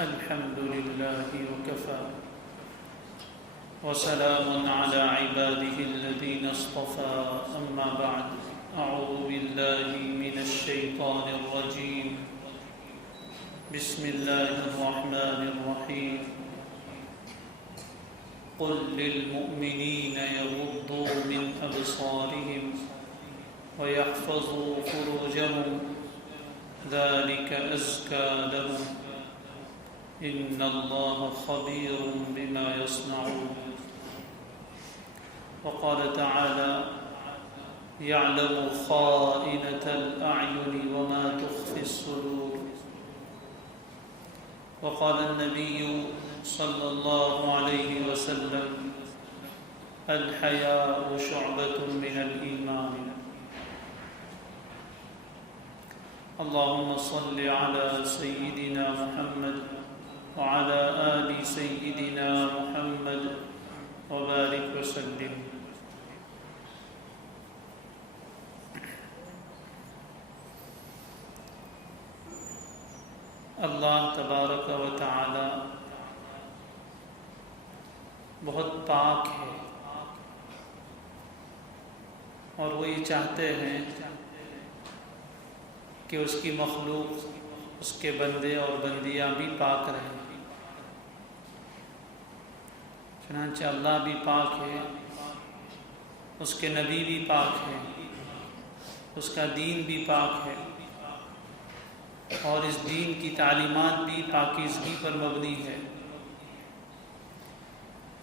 الحمد لله وكفى وسلام على عباده الذين اصطفى أما بعد أعوذ بالله من الشيطان الرجيم بسم الله الرحمن الرحيم قل للمؤمنين يغضوا من أبصارهم ويحفظوا فروجهم ذلك أزكى لهم إن الله خبير بما يصنعون وقال تعالى يعلم خائنة الأعين وما تخفي الصدور وقال النبي صلى الله عليه وسلم الحياء شعبة من الإيمان اللهم صل على سيدنا محمد وعلى آل سيدنا محمد وبارك وسلم اللہ تبارک و تعالی بہت پاک ہے اور وہ یہ چاہتے ہیں کہ اس کی مخلوق، اس کے بندے اور بندیاں بھی پاک رہیں۔ چنانچہ اللہ بھی پاک ہے، اس کے نبی بھی پاک ہے، اس کا دین بھی پاک ہے اور اس دین کی تعلیمات بھی پاکیزگی پر مبنی ہے۔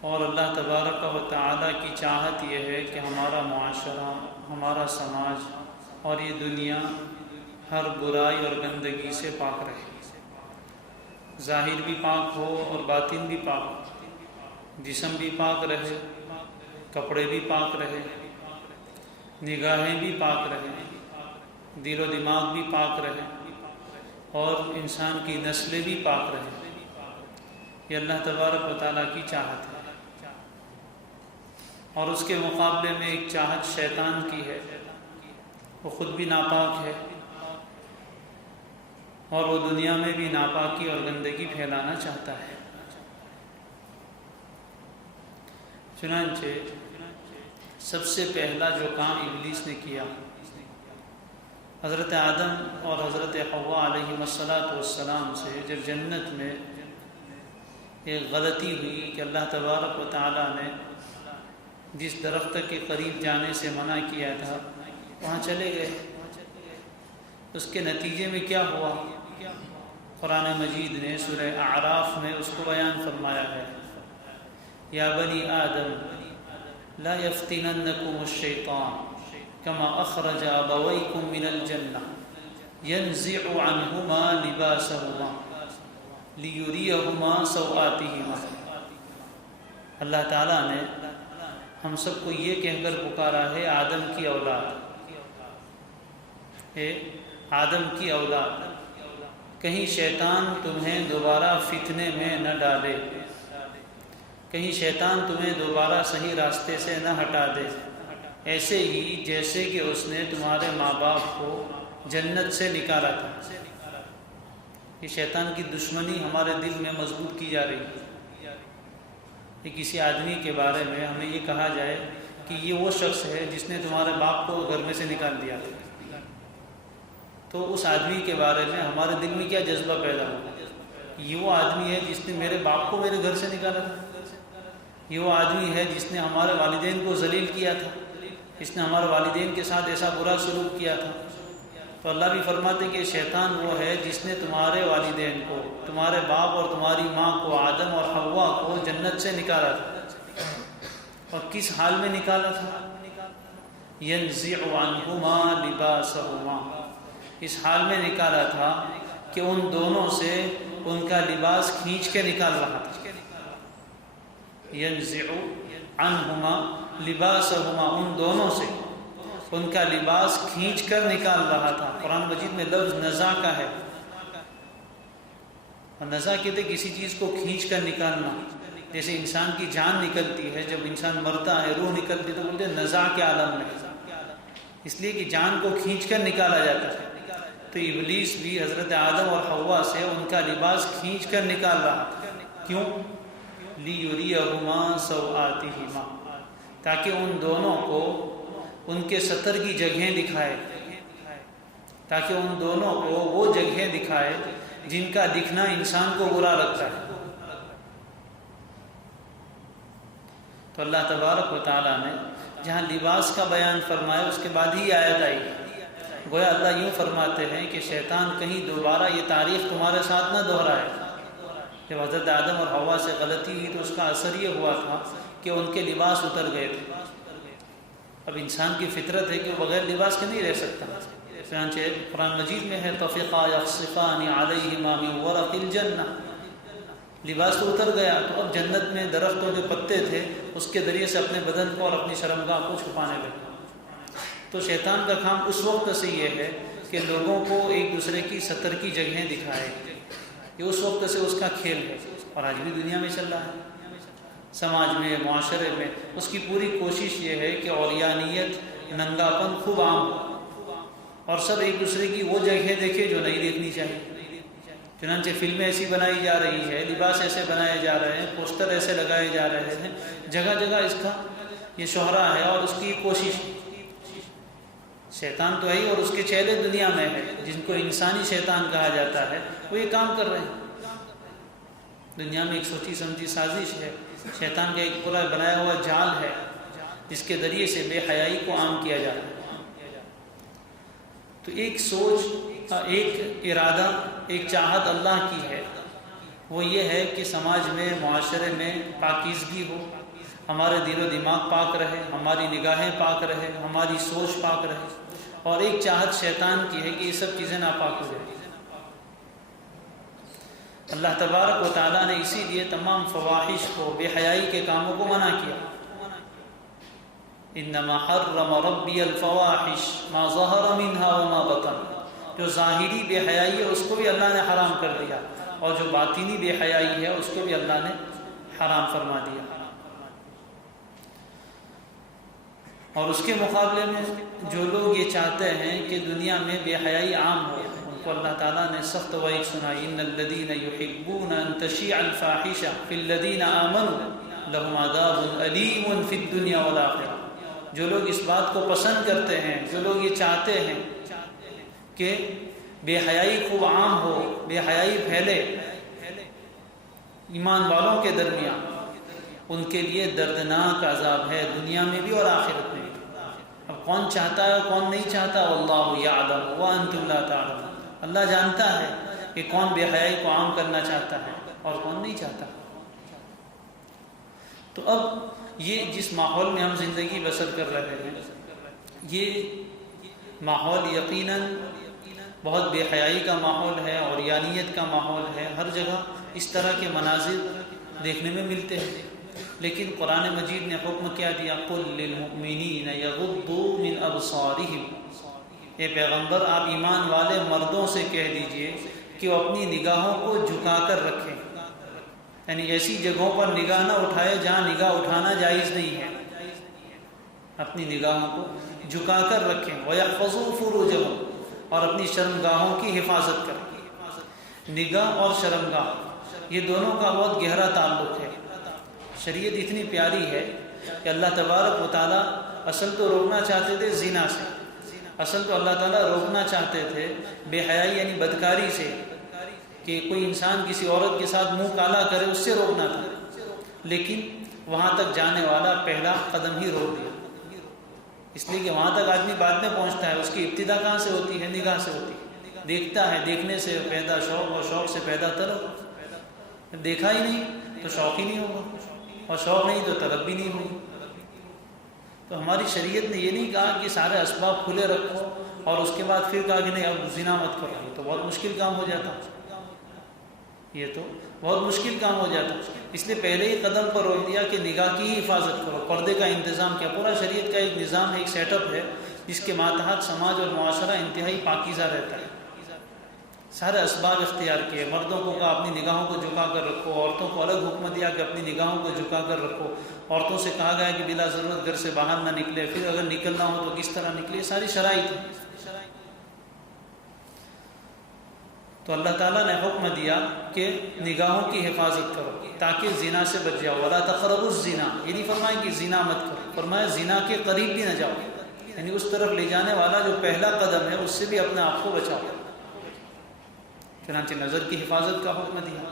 اور اللہ تبارک و تعالیٰ کی چاہت یہ ہے کہ ہمارا معاشرہ، ہمارا سماج اور یہ دنیا ہر برائی اور گندگی سے پاک رہے، ظاہر بھی پاک ہو اور باطن بھی پاک ہو، جسم بھی پاک رہے، کپڑے بھی پاک رہے، نگاہیں بھی پاک رہے، دل و دماغ بھی پاک رہے اور انسان کی نسلیں بھی پاک رہیں۔ یہ اللہ تبارک و تعالیٰ کی چاہت ہے۔ اور اس کے مقابلے میں ایک چاہت شیطان کی ہے، وہ خود بھی ناپاک ہے اور وہ دنیا میں بھی ناپاکی اور گندگی پھیلانا چاہتا ہے۔ چنانچہ سب سے پہلا جو کام ابلیس نے کیا، حضرت آدم اور حضرت حوا علیہ السلام سے جب جنت میں ایک غلطی ہوئی کہ اللہ تبارک و تعالیٰ نے جس درخت کے قریب جانے سے منع کیا تھا وہاں چلے گئے، اس کے نتیجے میں کیا ہوا؟ قرآن مجید نے سورہ اعراف میں اس کو بیان فرمایا ہے، یا بنی آدم لا یفتننکم الشیطان کما اخرج ابویکم من الجنہ ینزع عنہما لباسہما لیریہما سوآتہما۔ اللہ تعالیٰ نے ہم سب کو یہ کہہ کر پکارا ہے، آدم کی اولاد، آدم کی اولاد، کہیں شیطان تمہیں دوبارہ فتنے میں نہ ڈالے، کہیں شیطان تمہیں دوبارہ صحیح راستے سے نہ ہٹا دے، ایسے ہی جیسے کہ اس نے تمہارے ماں باپ کو جنت سے نکالا تھا۔ یہ شیطان کی دشمنی ہمارے دل میں مضبوط کی جا رہی ہے کہ کسی آدمی کے بارے میں ہمیں یہ کہا جائے کہ یہ وہ شخص ہے جس نے تمہارے باپ کو گھر میں سے نکال دیا تھا، تو اس آدمی کے بارے میں ہمارے دل میں کیا جذبہ پیدا ہوگا؟ یہ وہ آدمی ہے جس نے میرے باپ کو میرے گھر سے نکالا تھا، یہ وہ آدمی ہے جس نے ہمارے والدین کو ذلیل کیا تھا، اس نے ہمارے والدین کے ساتھ ایسا برا سلوک کیا تھا۔ تو اللہ بھی فرماتے کہ شیطان وہ ہے جس نے تمہارے والدین کو، تمہارے باپ اور تمہاری ماں کو، آدم اور حوا کو جنت سے نکالا تھا۔ اور کس حال میں نکالا تھا؟ ینزع عنہما لباسہما، اس حال میں نکالا تھا کہ ان دونوں سے ان کا لباس کھینچ کے نکال رہا تھا۔ ینزع عنہما لباسہما، ان دونوں سے ان کا لباس کھینچ کر نکال رہا تھا۔ قرآن مجید میں لفظ نزع کا ہے، اور نزع کہتے کسی چیز کو کھینچ کر نکالنا، جیسے انسان کی جان نکلتی ہے، جب انسان مرتا ہے روح نکلتی ہے تو بولتے ہیں نزع کے عالم میں، اس لیے کہ جان کو کھینچ کر نکالا جاتا ہے۔ تو تو ابلیس بھی حضرت آدم اور حوا سے ان کا لباس کھینچ کر نکال رہا. کیوں؟ لِيُرِيَهُمَا سَوْآتِهِمَا، تاکہ ان دونوں کو ان کے ستر کی جگہیں دکھائے، تاکہ ان دونوں کو وہ جگہیں دکھائے جن کا دکھنا انسان کو برا لگتا ہے. تو اللہ تبارک و تعالیٰ نے جہاں لباس کا بیان فرمایا اس کے بعد ہی آیت آئی. گویا اللہ یوں فرماتے ہیں کہ شیطان کہیں دوبارہ یہ تاریخ تمہارے ساتھ نہ دہرائے. جب حضرت آدم اور حوا سے غلطی ہوئی تو اس کا اثر یہ ہوا تھا کہ ان کے لباس اتر گئے تھے. اب انسان کی فطرت ہے کہ وہ بغیر لباس کے نہیں رہ سکتا. چنانچہ قرآن مجید میں ہے طفقا یخصفان علیہما من ورق الجنہ، لباس تو اتر گیا تو اب جنت میں درختوں کے پتے تھے اس کے ذریعے سے اپنے بدن کو اور اپنی شرمگاہ کو چھپانے لگے. تو شیطان کا کام اس وقت سے یہ ہے کہ لوگوں کو ایک دوسرے کی ستر کی جگہیں دکھائے. یہ اس وقت سے اس کا کھیل ہے اور آج بھی دنیا میں چل رہا ہے. سماج میں، معاشرے میں اس کی پوری کوشش یہ ہے کہ عریانیت، ننگاپن خوب عام ہو اور سب ایک دوسرے کی وہ جگہیں دیکھے جو نہیں دیکھنی چاہیے. چنانچہ فلمیں ایسی بنائی جا رہی ہے، لباس ایسے بنائے جا رہے ہیں، پوسٹر ایسے لگائے جا رہے ہیں، جگہ جگہ اس کا یہ شہرہ ہے اور اس کی کوشش. شیطان تو ہے ہی اور اس کے چہلے دنیا میں ہے جن کو انسانی شیطان کہا جاتا ہے، وہ یہ کام کر رہے ہیں. دنیا میں ایک سوچی سمجھی سازش ہے، شیطان کا ایک پورا بنایا ہوا جال ہے جس کے ذریعے سے بے حیائی کو عام کیا جاتا ہے. تو ایک سوچ، ایک ارادہ، ایک چاہت اللہ کی ہے، وہ یہ ہے کہ سماج میں، معاشرے میں پاکیزگی ہو، ہمارے دل و دماغ پاک رہے، ہماری نگاہیں پاک رہے، ہماری سوچ پاک رہے. اور ایک چاہت شیطان کی ہے کہ یہ سب چیزیں ناپاک ہو جائیں. اللہ تبارک و تعالیٰ نے اسی لیے تمام فواحش کو، بے حیائی کے کاموں کو منع کیا. انما حرم ربی الفواحش ما ظہر منها وما بطن. جو ظاہری بے حیائی ہے اس کو بھی اللہ نے حرام کر دیا اور جو باطنی بے حیائی ہے اس کو بھی اللہ نے حرام فرما دیا. اور اس کے مقابلے میں جو لوگ یہ چاہتے ہیں کہ دنیا میں بے حیائی عام ہو، ان کو اللہ تعالیٰ نے سخت وعید سنائی. ان الذین یحبون ان تشیع الفاحشہ فی الذین آمنوا لہم عذاب علیم فی الدنیا والآخرہ. جو لوگ اس بات کو پسند کرتے ہیں، جو لوگ یہ چاہتے ہیں کہ بے حیائی خوب عام ہو، بے حیائی پھیلے ایمان والوں کے درمیان، ان کے لیے دردناک عذاب ہے دنیا میں بھی اور آخرت میں بھی. اب کون چاہتا ہے کون نہیں چاہتا؟ واللہ یعلم وانتم لا تعلمون. اللہ جانتا ہے کہ کون بے حیائی کو عام کرنا چاہتا ہے اور کون نہیں چاہتا. تو اب یہ جس ماحول میں ہم زندگی بسر کر رہے ہیں، یہ ماحول یقیناً بہت بے حیائی کا ماحول ہے اور عریانیت کا ماحول ہے. ہر جگہ اس طرح کے مناظر دیکھنے میں ملتے ہیں. لیکن قرآن مجید نے حکم کیا دیا؟ قل للمؤمنین یغضوا من ابصارہم. اے پیغمبر آپ ایمان والے مردوں سے کہہ دیجئے کہ وہ اپنی نگاہوں کو جھکا کر رکھیں، یعنی ایسی جگہوں پر نگاہ نہ اٹھائے جہاں نگاہ اٹھانا جائز نہیں ہے. اپنی نگاہوں کو جھکا کر رکھیں. وَيَحْفَظُوا فُرُوجَهُمْ، اور اپنی شرمگاہوں کی حفاظت کریں. نگاہ اور شرمگاہ یہ دونوں کا بہت گہرا تعلق ہے. شریعت اتنی پیاری ہے کہ اللہ تبارک و تعالیٰ اصل تو روکنا چاہتے تھے زنا سے، اصل تو اللہ تعالیٰ روکنا چاہتے تھے بے حیائی یعنی بدکاری سے، کہ کوئی انسان کسی عورت کے ساتھ منہ کالا کرے اس سے روکنا تھا. لیکن وہاں تک جانے والا پہلا قدم ہی روک دیا، اس لیے کہ وہاں تک آدمی بعد میں پہنچتا ہے. اس کی ابتدا کہاں سے ہوتی ہے؟ نگاہ سے ہوتی ہے. دیکھتا ہے، دیکھنے سے پیدا شوق اور شوق سے پیدا طلب. دیکھا ہی نہیں تو شوق ہی نہیں ہوگا اور شوق نہیں تو طلب بھی نہیں ہوگی. تو ہماری شریعت نے یہ نہیں کہا کہ سارے اسباب کھلے رکھو اور اس کے بعد پھر کہا کہ نہیں اب زنا مت کرو. یہ تو بہت مشکل کام ہو جاتا، یہ تو بہت مشکل کام ہو جاتا. اس لیے پہلے ہی قدم پر روک دیا کہ نگاہ کی ہی حفاظت کرو، پردے کا انتظام کیا. پورا شریعت کا ایک نظام ہے، ایک سیٹ اپ ہے جس کے ماتحت سماج اور معاشرہ انتہائی پاکیزہ رہتا ہے. سارے اسباب اختیار کیے. مردوں کو کہا اپنی نگاہوں کو جھکا کر رکھو، عورتوں کو الگ حکم دیا کہ اپنی نگاہوں کو جھکا کر رکھو. عورتوں سے کہا گیا کہ بلا ضرورت گھر سے باہر نہ نکلے، پھر اگر نکلنا ہو تو کس طرح نکلے. ساری شرائط ہیں. تو اللہ تعالیٰ نے حکم دیا کہ نگاہوں کی حفاظت کرو تاکہ زنا سے بچ جاؤ. وَلَا تَقْرَبُوا الزِّنَا، یہ نہیں فرمایا کہ زنا مت کرو، فرمایا زنا کے قریب بھی نہ جاؤ، یعنی اس طرف لے جانے والا جو پہلا قدم ہے اس سے بھی اپنے آپ کو بچاؤ. چنانچہ نظر کی حفاظت کا حکم دیا.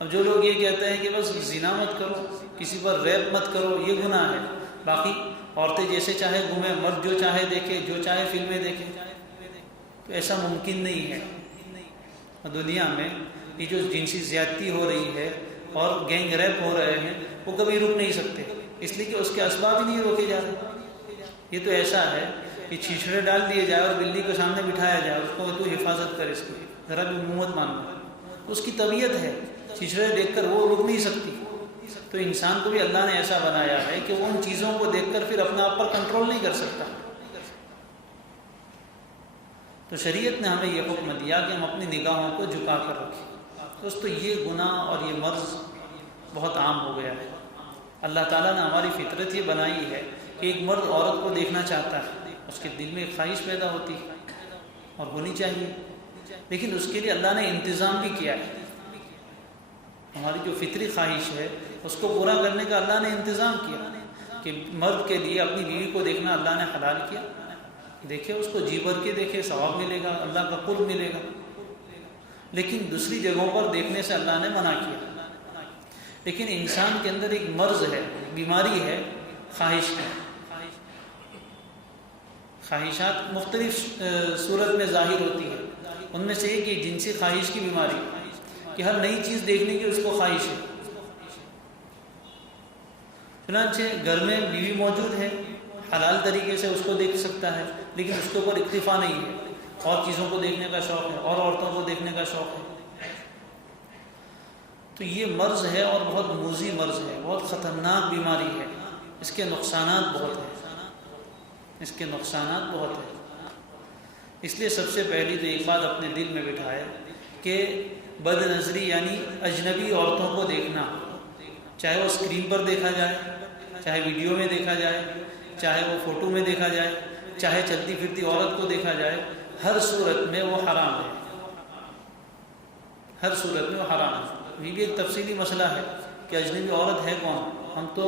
اب جو لوگ یہ کہتے ہیں کہ بس زنا مت کرو، کسی پر ریپ مت کرو، یہ گناہ ہے، باقی عورتیں جیسے چاہے گھومیں، مرد جو چاہے دیکھے، جو چاہے فلمیں دیکھے، تو ایسا ممکن نہیں ہے. دنیا میں یہ جو جنسی زیادتی ہو رہی ہے اور گینگ ریپ ہو رہے ہیں وہ کبھی رک نہیں سکتے، اس لیے کہ اس کے اسباب ہی نہیں روکے جا رہے. یہ تو ایسا ہے کہ چھیچڑے ڈال دیے جائے اور بلی کو سامنے بٹھایا جائے، اس کو تو حفاظت کرے، اس کی ذرا بھی محمد ماننا، اس کی طبیعت ہے، چھیچڑے دیکھ کر وہ رک نہیں سکتی. تو انسان کو بھی اللہ نے ایسا بنایا ہے کہ وہ ان چیزوں کو دیکھ کر پھر اپنے آپ پر کنٹرول نہیں کر سکتا. تو شریعت نے ہمیں یہ حکم دیا کہ ہم اپنی نگاہوں کو جھکا کر رکھیں. دوستو یہ گناہ اور یہ مرض بہت عام ہو گیا ہے. اللہ تعالیٰ نے ہماری فطرت یہ بنائی ہے کہ ایک مرد عورت کو دیکھنا چاہتا ہے، اس کے دل میں ایک خواہش پیدا ہوتی ہے اور ہونی چاہیے، لیکن اس کے لیے اللہ نے انتظام بھی کیا ہے. ہماری جو فطری خواہش ہے اس کو پورا کرنے کا اللہ نے انتظام کیا کہ مرد کے لیے اپنی بیوی کو دیکھنا اللہ نے حلال کیا. دیکھے، اس کو جی بھر کے دیکھے، ثواب ملے گا، اللہ کا قرب ملے گا. لیکن دوسری جگہوں پر دیکھنے سے اللہ نے منع کیا. لیکن انسان کے اندر ایک مرض ہے، بیماری ہے خواہش کی. خواہشات مختلف صورت میں ظاہر ہوتی ہے، ان میں سے ایک یہ جنسی خواہش کی بیماری کہ ہر نئی چیز دیکھنے کی اس کو خواہش ہے. چنانچہ گھر میں بیوی موجود ہے، حلال طریقے سے اس کو دیکھ سکتا ہے، لیکن اس کے اوپر اکتفا نہیں ہے، اور چیزوں کو دیکھنے کا شوق ہے، اور عورتوں کو دیکھنے کا شوق ہے. تو یہ مرض ہے اور بہت موذی مرض ہے، بہت خطرناک بیماری ہے. اس کے نقصانات بہت ہیں، اس کے نقصانات بہت ہیں. اس لیے سب سے پہلی تو ایک بات اپنے دل میں بٹھائے کہ بد نظری یعنی اجنبی عورتوں کو دیکھنا، چاہے وہ اسکرین پر دیکھا جائے، چاہے ویڈیو میں دیکھا جائے، چاہے وہ فوٹو میں دیکھا جائے، چاہے چلتی پھرتی عورت کو دیکھا جائے، ہر صورت میں وہ حرام ہے. ہر صورت میں وہ حرام ہے. یہ بھی ایک تفصیلی مسئلہ ہے کہ اجنبی عورت ہے کون. ہم تو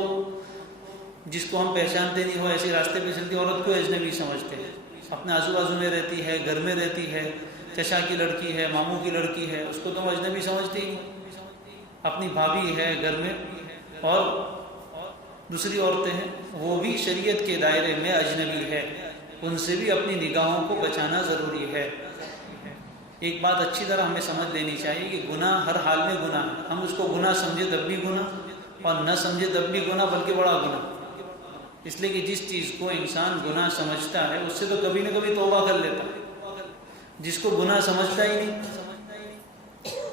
جس کو ہم پہچانتے نہیں ہو ایسے راستے پہ چلتی عورت کو اجنبی سمجھتے ہیں. اپنے آزو بازو میں رہتی ہے، گھر میں رہتی ہے، چچا کی لڑکی ہے، ماموں کی لڑکی ہے، اس کو تو ہم اجنبی سمجھتے ہی نہیں. اپنی بھابھی ہے گھر میں اور دوسری عورتیں ہیں، وہ بھی شریعت کے دائرے میں اجنبی ہے، ان سے بھی اپنی نگاہوں کو بچانا ضروری ہے. ایک بات اچھی طرح ہمیں سمجھ لینی چاہیے کہ گناہ ہر حال میں گناہ ہے. ہم اس کو گناہ سمجھے تب بھی گناہ اور نہ سمجھے تب بھی گناہ، بلکہ بڑا گناہ. اس لیے کہ جس چیز کو انسان گناہ سمجھتا ہے اس سے تو کبھی نہ کبھی توبہ کر لیتا ہے. جس کو گناہ سمجھتا ہی نہیں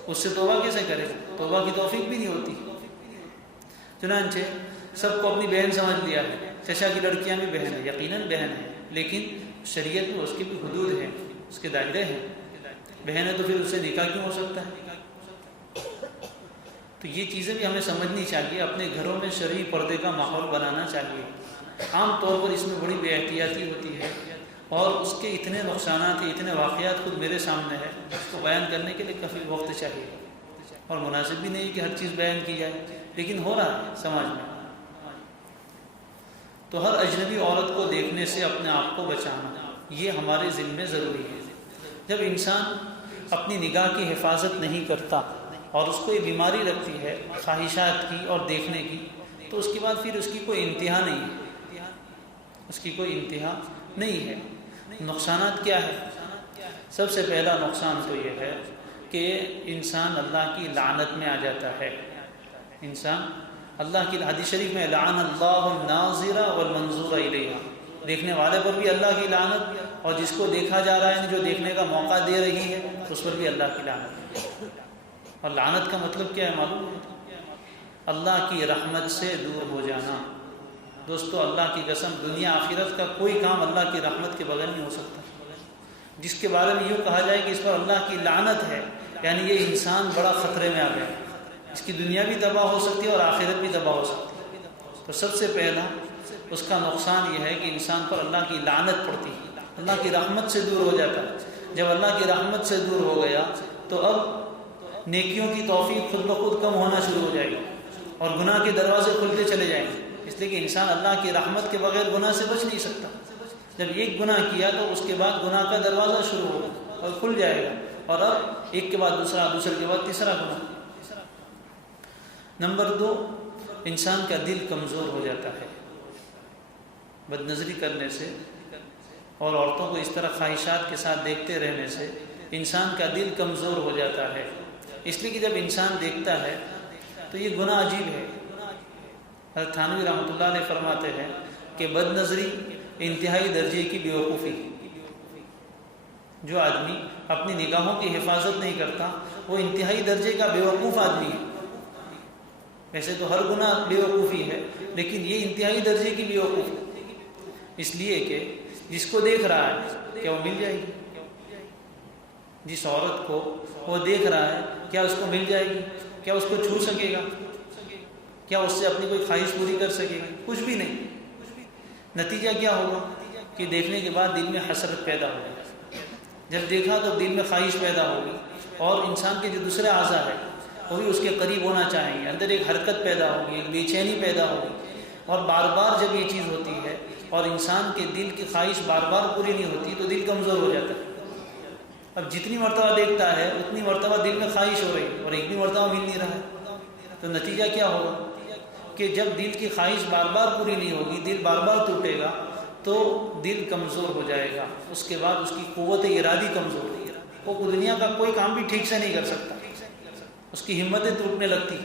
اس سے توبہ کیسے کرے گا؟ توبہ کی توفیق بھی نہیں ہوتی. چنانچہ سب کو اپنی بہن سمجھ لیا ہے، چچا کی لڑکیاں بھی بہن ہیں، یقیناً بہن ہیں، لیکن شریعت میں اس کی بھی حدود ہیں، اس کے دائرے ہیں. بہن ہے تو پھر اس سے نکاح کیوں ہو سکتا ہے؟ تو یہ چیزیں بھی ہمیں سمجھنی چاہیے. اپنے گھروں میں شرعی پردے کا ماحول بنانا چاہیے. عام طور پر اس میں بڑی بے احتیاطی ہوتی ہے اور اس کے اتنے نقصانات ہیں، اتنے واقعات خود میرے سامنے ہے، اس کو بیان کرنے کے لیے کافی وقت چاہیے اور مناسب بھی نہیں کہ ہر چیز بیان کی جائے، لیکن ہو رہا ہے سماج میں. تو ہر اجنبی عورت کو دیکھنے سے اپنے آپ کو بچانا یہ ہمارے ذمہ ضروری ہے. جب انسان اپنی نگاہ کی حفاظت نہیں کرتا اور اس کو یہ بیماری رکھتی ہے خواہشات کی اور دیکھنے کی، تو اس کے بعد پھر اس کی کوئی انتہا نہیں ہے، اس کی کوئی انتہا نہیں ہے. نقصانات کیا ہے؟ سب سے پہلا نقصان تو یہ ہے کہ انسان اللہ کی لعنت میں آ جاتا ہے. انسان اللہ کی حدیث شریف میں لعن اللہ الناظر والمنظور الیہ، دیکھنے والے پر بھی اللہ کی لعنت اور جس کو دیکھا جا رہا ہے جو دیکھنے کا موقع دے رہی ہے اس پر بھی اللہ کی لعنت. اور لعنت کا مطلب کیا ہے معلوم ہے؟ اللہ کی رحمت سے دور ہو جانا. دوستو اللہ کی قسم دنیا آخرت کا کوئی کام اللہ کی رحمت کے بغیر نہیں ہو سکتا. جس کے بارے میں یوں کہا جائے کہ اس پر اللہ کی لعنت ہے، یعنی یہ انسان بڑا خطرے میں آ گیا، اس کی دنیا بھی تباہ ہو سکتی ہے اور آخرت بھی تباہ ہو سکتی ہے. تو سب سے پہلا اس کا نقصان یہ ہے کہ انسان پر اللہ کی لعنت پڑتی ہے، اللہ کی رحمت سے دور ہو جاتا ہے. جب اللہ کی رحمت سے دور ہو گیا تو اب نیکیوں کی توفیق خود بخود کم ہونا شروع ہو جائے گی اور گناہ کے دروازے کھلتے چلے جائیں گے، اس لیے کہ انسان اللہ کی رحمت کے بغیر گناہ سے بچ نہیں سکتا۔ جب ایک گناہ کیا تو اس کے بعد گناہ کا دروازہ شروع ہوگا اور کھل جائے گا، اور اب ایک کے بعد دوسرا، دوسرے کے بعد تیسرا گناہ۔ نمبر 2، انسان کا دل کمزور ہو جاتا ہے بد نظری کرنے سے اور عورتوں کو اس طرح خواہشات کے ساتھ دیکھتے رہنے سے انسان کا دل کمزور ہو جاتا ہے، اس لیے کہ جب انسان دیکھتا ہے تو یہ گناہ عجیب ہے۔ حضرت تھانوی رحمۃ اللہ علیہ فرماتے ہیں کہ بد نظری انتہائی درجے کی بیوقوفی، جو آدمی اپنی نگاہوں کی حفاظت نہیں کرتا وہ انتہائی درجے کا بیوقوف آدمی ہے۔ ویسے تو ہر گناہ بیوقوفی ہے، لیکن یہ انتہائی درجے کی بیوقوفی، اس لیے کہ جس کو دیکھ رہا ہے کیا وہ مل جائے گی؟ جس عورت کو وہ دیکھ رہا ہے کیا اس کو مل جائے گی؟ کیا اس کو چھو سکے گا؟ کیا اس سے اپنی کوئی خواہش پوری کر سکے گا؟ کچھ بھی نہیں۔ نتیجہ کیا ہوگا کہ دیکھنے کے بعد دل میں حسرت پیدا ہوگی، جب دیکھا تو دل میں خواہش پیدا ہوگی، اور انسان کے جو دوسرے اعضاء ہیں وہ بھی اس کے قریب ہونا چاہیں گے، اندر ایک حرکت پیدا ہوگی، ایک بے چینی پیدا ہوگی، اور بار بار جب یہ چیز ہوتی ہے اور انسان کے دل کی خواہش بار بار پوری نہیں ہوتی تو دل کمزور ہو جاتا ہے۔ اب جتنی مرتبہ دیکھتا ہے اتنی مرتبہ دل میں خواہش ہو رہی ہے اور ایک بھی مرتبہ مل نہیں رہا ہے، تو نتیجہ کیا ہوگا کہ جب دل کی خواہش بار بار پوری نہیں ہوگی، دل بار بار ٹوٹے گا تو دل کمزور ہو جائے گا، اس کے بعد اس کی قوت ارادی کمزور ہوگی، وہ دنیا کا کوئی کام بھی ٹھیک سے نہیں کر سکتا، اس کی ہمتیں ٹوٹنے لگتی،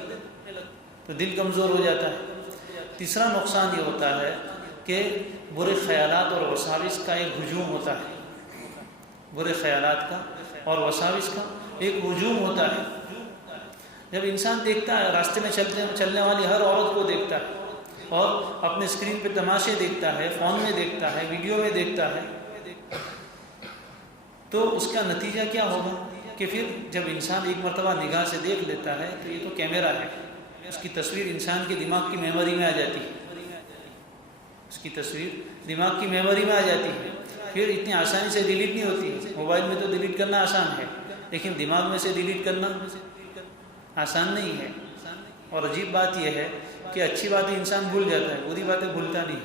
تو دل کمزور ہو جاتا ہے۔ تیسرا نقصان یہ ہوتا ہے کہ برے خیالات اور وساوس کا ایک ہجوم ہوتا ہے، برے خیالات کا اور وساوس کا ایک ہجوم ہوتا ہے۔ جب انسان دیکھتا ہے، راستے میں چلنے والی ہر عورت کو دیکھتا ہے اور اپنے اسکرین پہ تماشے دیکھتا ہے، فون میں دیکھتا ہے، ویڈیو میں دیکھتا ہے، تو اس کا نتیجہ کیا ہوگا کہ پھر جب انسان ایک مرتبہ نگاہ سے دیکھ لیتا ہے تو یہ تو کیمرہ ہے، اس کی تصویر انسان کے دماغ کی میموری میں آ جاتی ہے، اس کی تصویر دماغ کی میموری میں آ جاتی ہے، پھر اتنی آسانی سے ڈیلیٹ نہیں ہوتی۔ موبائل میں تو ڈیلیٹ کرنا آسان ہے، لیکن دماغ میں سے ڈیلیٹ کرنا آسان نہیں ہے۔ اور عجیب بات یہ ہے کہ اچھی باتیں انسان بھول جاتا ہے، بری باتیں بھولتا نہیں۔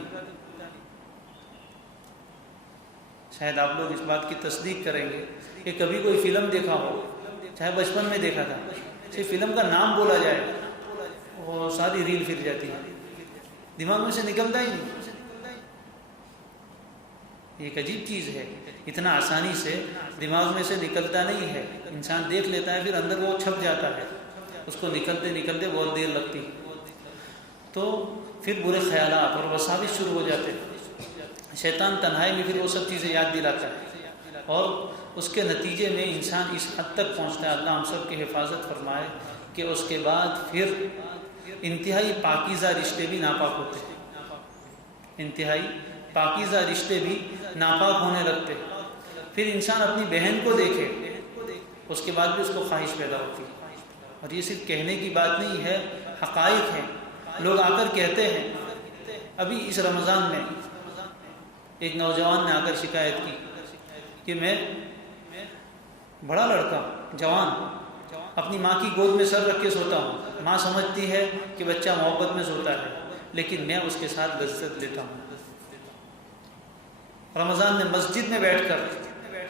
شاید آپ لوگ اس بات کی تصدیق کریں گے کہ کبھی کوئی فلم دیکھا ہو، چاہے بچپن میں دیکھا تھا، صرف فلم کا نام بولا جائے اور ساری ریل پھر جاتی ہے، دماغ میں سے نکلتا ہی نہیں۔ ایک عجیب چیز ہے، اتنا آسانی سے دماغ میں سے نکلتا نہیں ہے، انسان دیکھ لیتا ہے پھر اندر وہ چھپ جاتا ہے، اس کو نکلتے نکلتے بہت دیر لگتی، تو پھر برے خیالات اور وساوس شروع ہو جاتے ہیں۔ شیطان تنہائی میں پھر وہ سب چیزیں یاد دلاتا ہے اور اس کے نتیجے میں انسان اس حد تک پہنچتا ہے، اللہ ہم سب کی حفاظت فرمائے، کہ اس کے بعد پھر انتہائی پاکیزہ رشتے بھی ناپاک ہوتے ہیں، انتہائی پاکیزہ رشتے بھی ناپاک ہونے لگتے ہیں۔ پھر انسان اپنی بہن کو دیکھے اس کے بعد بھی اس کو خواہش پیدا ہوتی ہے، اور یہ صرف کہنے کی بات نہیں ہے، حقائق ہیں۔ لوگ آ کر کہتے ہیں، ابھی اس رمضان میں ایک نوجوان نے آ کر شکایت کی کہ میں بڑا لڑکا جوان اپنی ماں کی گود میں سر رکھ کے سوتا ہوں، ماں سمجھتی ہے کہ بچہ محبت میں سوتا ہے، لیکن میں اس کے ساتھ لذت لیتا ہوں۔ رمضان میں مسجد میں بیٹھ کر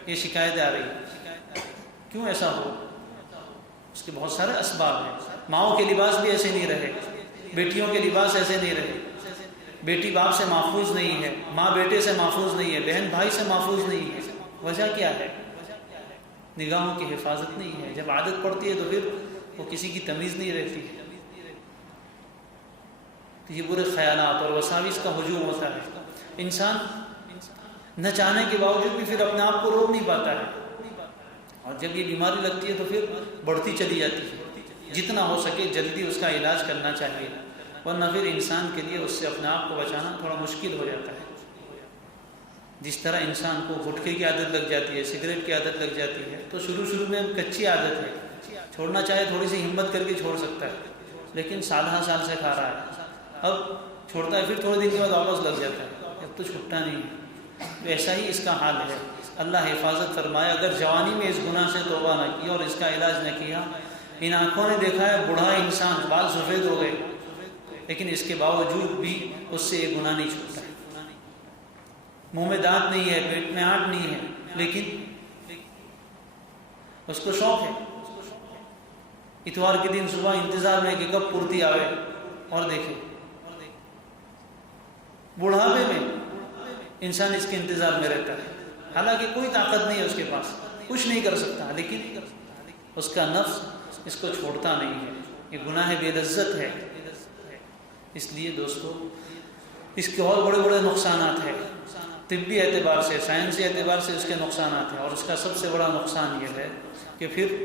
یہ شکایتیں آ رہی، کیوں ایسا ہو؟ اس کے بہت سارے اسباب ہیں۔ ماؤں کے لباس بھی ایسے نہیں رہے، بیٹیوں کے لباس ایسے نہیں رہے، بیٹی باپ سے محفوظ نہیں ہے، ماں بیٹے سے محفوظ نہیں ہے، بہن بھائی سے محفوظ نہیں ہے۔ وجہ کیا ہے؟ نگاہوں کی حفاظت نہیں ہے۔ جب عادت پڑتی ہے تو پھر وہ کسی کی تمیز نہیں رہتی، تو یہ برے خیالات اور وساوس کا ہجوم ہوتا ہے۔ انسان نہ چاہنے کے باوجود بھی پھر اپنے آپ کو روک نہیں پاتا ہے، اور جب یہ بیماری لگتی ہے تو پھر بڑھتی چلی جاتی ہے۔ جتنا ہو سکے جلدی اس کا علاج کرنا چاہیے، ورنہ پھر انسان کے لیے اس سے اپنے آپ کو بچانا تھوڑا مشکل ہو جاتا ہے۔ جس طرح انسان کو گٹکے کی عادت لگ جاتی ہے، سگریٹ کی عادت لگ جاتی ہے، تو شروع میں کچی عادت ہے، چھوڑنا چاہے تھوڑی سی ہمت کر کے چھوڑ سکتا ہے، لیکن سال سال سے کھا رہا ہے، اب چھوڑتا ہے پھر تھوڑے دن کے بعد واپس لگ جاتا ہے، اب تو چھوٹتا نہیں ہے۔ تو ایسا ہی اس کا حال ہے اللہ حفاظت فرمائے. اگر جوانی میں اس گناہ سے توبہ نہ کی اور اس کا علاج نہ کیا، ان آنکھوں نے دیکھا ہے بوڑھا انسان بال سفید ہو گئے، لیکن اس کے باوجود بھی اس سے یہ گناہ نہیں چھوٹا. منہ میں دانت نہیں ہے، پیٹ میں آنٹ نہیں ہے، لیکن اس کو شوق ہے. اتوار کے دن صبح انتظار میں کہ کب پورتی آوے، اور دیکھیں بڑھاپے میں انسان اس کے انتظار میں رہتا ہے. حالانکہ کوئی طاقت نہیں ہے اس کے پاس، کچھ نہیں کر سکتا، لیکن اس کا نفس اس کو چھوڑتا نہیں ہے. یہ گناہ بے لذت ہے. اس لیے دوستو اس کے اور بڑے بڑے نقصانات ہیں. طبی اعتبار سے، سائنسی اعتبار سے اس کے نقصانات ہیں، اور اس کا سب سے بڑا نقصان یہ ہے کہ پھر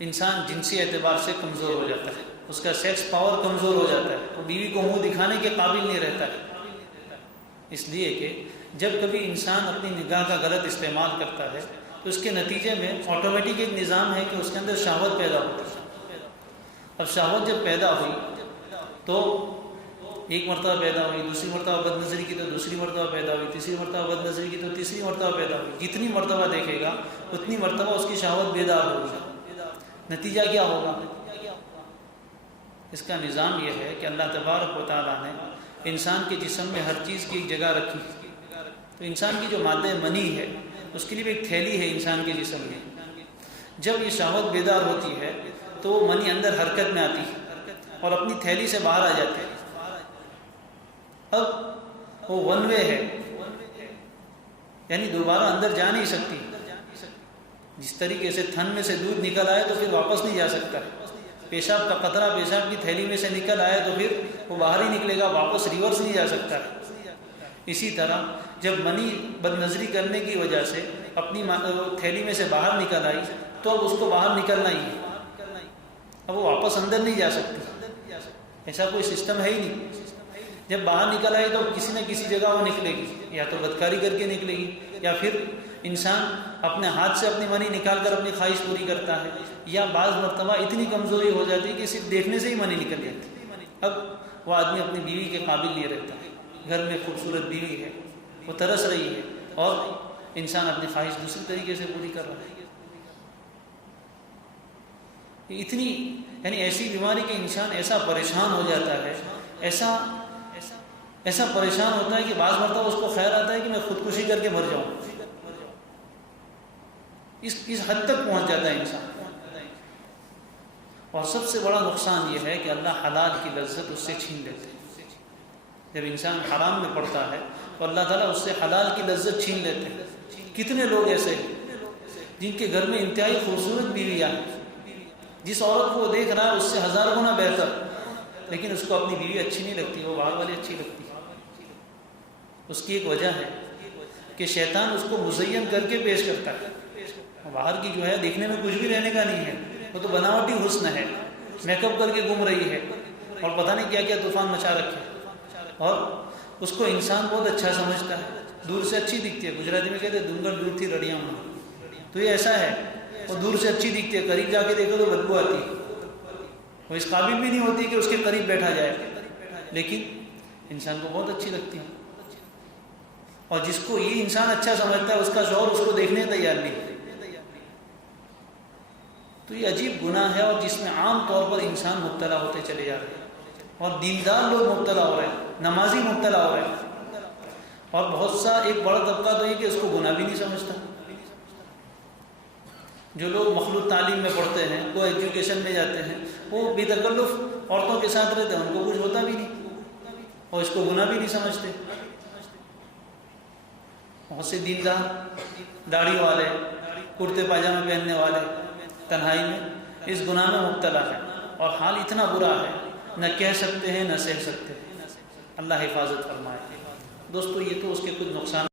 انسان جنسی اعتبار سے کمزور ہو جاتا ہے. اس کا سیکس پاور کمزور ہو جاتا ہے، وہ بیوی کو منہ دکھانے کے قابل نہیں رہتا ہے. اس لیے کہ جب کبھی انسان اپنی نگاہ کا غلط استعمال کرتا ہے تو اس کے نتیجے میں آٹومیٹک ایک نظام ہے کہ اس کے اندر شہوت پیدا ہوتی ہے. اب شہوت جب پیدا ہوئی تو ایک مرتبہ پیدا ہوئی، دوسری مرتبہ بد نظری کی تو دوسری مرتبہ پیدا ہوئی، تیسری مرتبہ بد نظری کی تو تیسری مرتبہ پیدا ہوئی. جتنی مرتبہ دیکھے گا اتنی مرتبہ اس کی شہوت بیدار ہوگی. نتیجہ کیا ہوگا؟ اس کا نظام یہ ہے کہ اللہ تبارک و تعالیٰ نے انسان کے جسم میں ہر چیز کی ایک جگہ رکھی. تو انسان کی جو مادہ منی ہے اس کے لیے ایک تھیلی ہے انسان کے جسم میں. جب یہ شہوت بیدار ہوتی ہے تو وہ منی اندر حرکت میں آتی ہے اور اپنی تھیلی سے باہر آ جاتی ہے. اب وہ ون وے ہے، یعنی دوبارہ اندر جا نہیں سکتی. جس طریقے سے تھن میں سے دودھ نکل آئے تو پھر واپس نہیں جا سکتا. پیشاب کا قطرہ پیشاب کی تھیلی میں سے نکل آئے تو پھر وہ باہر ہی نکلے گا، واپس ریورس نہیں جا سکتا. اسی طرح جب منی بد نظری کرنے کی وجہ سے اپنی تھیلی میں سے باہر نکل آئی تو اب اس کو باہر نکلنا ہی ہے، اب وہ واپس اندر نہیں جا سکتی. ایسا کوئی سسٹم ہے ہی نہیں. جب باہر نکل آئی تو کسی نہ کسی جگہ وہ نکلے گی، یا تو بدکاری کر کے نکلے گی، یا پھر انسان اپنے ہاتھ سے اپنی منی نکال کر اپنی خواہش پوری کرتا ہے، یا بعض مرتبہ اتنی کمزوری ہو جاتی ہے کہ صرف دیکھنے سے ہی منی نکل جاتی. اب وہ آدمی اپنی بیوی کے قابل نہیں رہتا ہے. گھر میں خوبصورت بیوی ہے، وہ ترس رہی ہے، اور انسان اپنی خواہش دوسری طریقے سے پوری کر رہا ہے. اتنی یعنی ایسی بیماری کہ انسان ایسا پریشان ہو جاتا ہے، ایسا پریشان ہوتا ہے کہ بعض مرتبہ اس کو خیال آتا ہے کہ میں خودکشی کر کے مر جاؤں. اس حد تک پہنچ جاتا ہے انسان. اور سب سے بڑا نقصان یہ ہے کہ اللہ حلال کی لذت اس سے چھین لیتے ہیں. جب انسان حرام میں پڑتا ہے تو اللہ تعالیٰ اس سے حلال کی لذت چھین لیتے ہیں. کتنے لوگ ایسے ہیں جن کے گھر میں انتہائی خوبصورت بیویاں ہیں، جس عورت کو وہ دیکھ رہا ہے اس سے 1000 گنا بہتر، لیکن اس کو اپنی بیوی اچھی نہیں لگتی، وہ باہر والی اچھی لگتی. اس کی ایک وجہ ہے کہ شیطان اس کو مزین کر کے پیش کرتا ہے. باہر کی جو ہے دیکھنے میں کچھ بھی رہنے کا نہیں ہے، وہ تو بناوٹی حسن ہے، میک اپ کر کے گھوم رہی ہے اور پتہ نہیں کیا کیا طوفان مچا رکھے، اور اس کو انسان بہت اچھا سمجھتا ہے. دور سے اچھی دکھتی ہے، گجراتی میں کہتے ہیں دنگر دور تھی رڑیاں ہونا. تو یہ ایسا ہے، وہ دور سے اچھی دکھتی ہے، قریب جا کے دیکھو تو بدبو آتی ہے. وہ اس قابل بھی نہیں ہوتی کہ اس کے قریب بیٹھا جائے، لیکن انسان کو بہت اچھی لگتی ہے. اور جس کو یہ انسان اچھا سمجھتا ہے اس کا شوہر اس کو دیکھنے تیار نہیں. تو یہ عجیب گناہ ہے، اور جس میں عام طور پر انسان مبتلا ہوتے چلے جا رہے ہیں، اور دیندار لوگ مبتلا ہو رہے ہیں، نمازی مبتلا ہو رہے ہیں. اور بہت سا ایک بڑا طبقہ تو یہ کہ اس کو گناہ بھی نہیں سمجھتا. جو لوگ مخلوط تعلیم میں پڑھتے ہیں، وہ ایجوکیشن میں جاتے ہیں، وہ بے تکلف عورتوں کے ساتھ رہتے ہیں، ان کو کچھ ہوتا بھی نہیں اور اس کو گناہ بھی نہیں سمجھتے. بہت سے دیندار داڑھی والے، کرتے پاجامے پہننے والے تنہائی میں اس گناہ میں مبتلا ہے، اور حال اتنا برا ہے نہ کہہ سکتے ہیں نہ سہ سکتے ہیں. اللہ حفاظت فرمائے. دوستو یہ تو اس کے کچھ نقصان